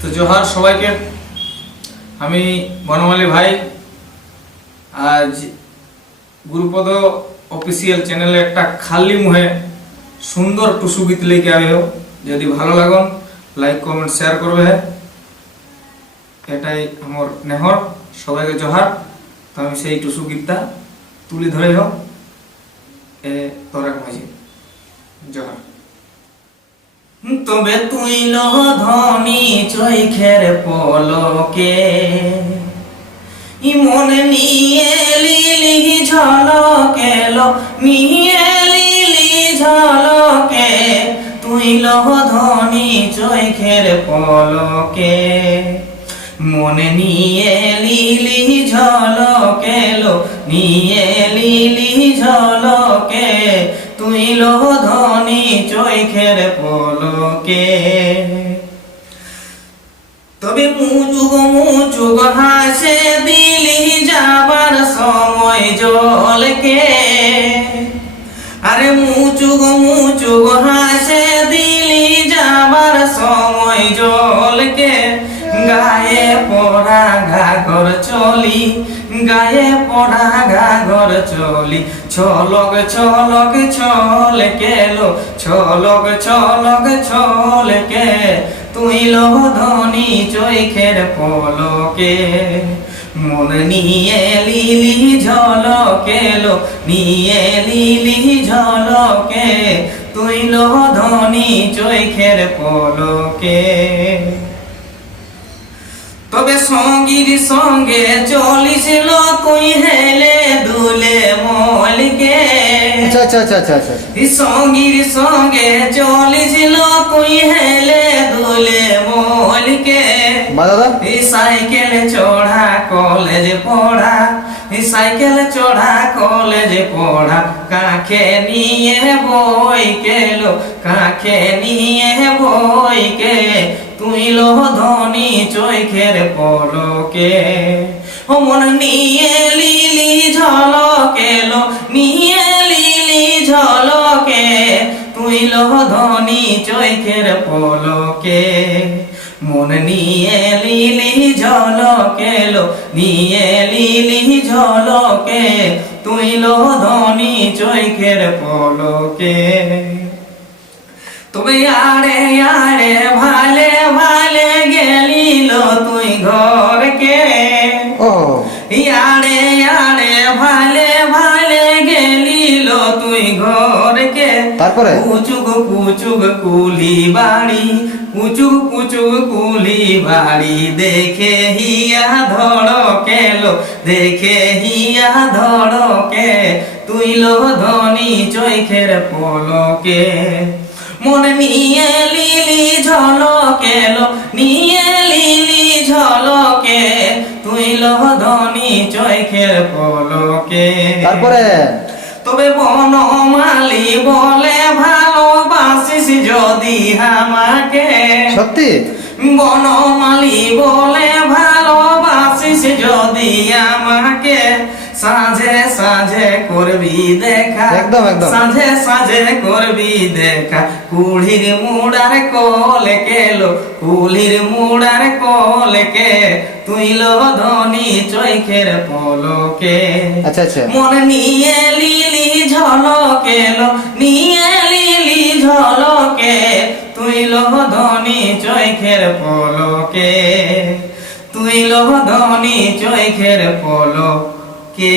তো জোহার, সবাইকে। আমি বনমালী ভাই। আজ গুরুপদ অফিসিয়াল চ্যানেলে একটা খালি মুহে সুন্দর টুসু গীত লেগে আইও যদি ভালো লাগন, লাইক, কমেন্ট, শেয়ার করবে। এটাই আমার নেহর। সবাইকে জোহার। তো আমি সেই টুসু গীতটা তুলে ধরে হোক। এ তোরা মাঝি জোহার। তবে তুই লহ ধনী চৈখের পলকে। ইমন নিয়ে লিলি ঝলকে লো, নিয়ে লিলি ঝলকে। তুই লহ ধনী চৈখের পলকে। মনে নিয়ে লিলি ঝলকে লো, নিয়ে লিলি ঝলকে। তুই লোহ ধনী চৈখের পলকে। তবে মুচুগ মুচুগ হাসে দিলি যাবার সময় জলকে। আরে মুচুগ মুচুগ হাসে দিলি যাবার সময় জলকে। গায়ে পড়া ঘাগর চলি, গায়ে পড়া ঘাগর চলি, ছলক ছলক ছল কেলো, ছলক ছলক ছল কে? তুই লোহ ধনী চৈখের পলকে, মন নিয়ে লিলি ঝলকেলো, নিয়ে লিলি ঝলকে তুই লোহ ধনী চৈখের পলকে। তবে সঙ্গীর সঙ্গে চলিছিল তুই হেলে দুলে মলকে। আচ্ছা আচ্ছা আচ্ছা আচ্ছা আচ্ছা। সঙ্গীর সঙ্গে চলিছিল তুই হেলে দুলে মলকে। দাদা? সাইকেল চড়া কলেজ পড়া সাইকেল চড়া কলেজ পড়া কাকে নিয়ে বই কেলো কাকে নিয়ে বই কে তুই লো ধনী চৈখের পলকে। মন নিয়ে লিলি ঝলকেলো নিয়ে লিলি ঝলকে। তুই লো ধনী চৈখের পলকে। মন নিয়ে লিলি ঝলকেলো নিয়ে লিলি ঝলকে। তুই লো ধনী চৈখের পলকে। তবে আরে আরে তারপরে? পুচুক পুচুক কুলি বাড়ি কুলি বাড়ি দেখে হিয়া ধড়কেলো দেখে হিয়া ধড়কে ধনী চৈখের পলকে। মন নিয়ে লিলি ঝলকেলো নিয়ে লিলি ঝলকে তুই লহ ধনী চৈখের পলকে। তারপরে? তবে বনমালি বলে ভালোবাসিস যদি আমাকে। সত্যি? বনমালি বলে ভালোবাসিস যদি আমাকে। সাঁঝে সাঁঝে করবি দেখা। একদম, একদম। সাঁঝে সাঁঝে করবি দেখা। কুড়ির মুড়ার কল কেলো কুলির মুড়ার কল কে? তুই লো ধনী চৈখের পলকে। আচ্ছা আচ্ছা। মন নিয়ে লিলি ঝলকেলো নিয়ে লিলি ঝলকে তুই লোহ ধনী চৈখের পলকে। তুই লোহ ধনী চৈখের পলকে।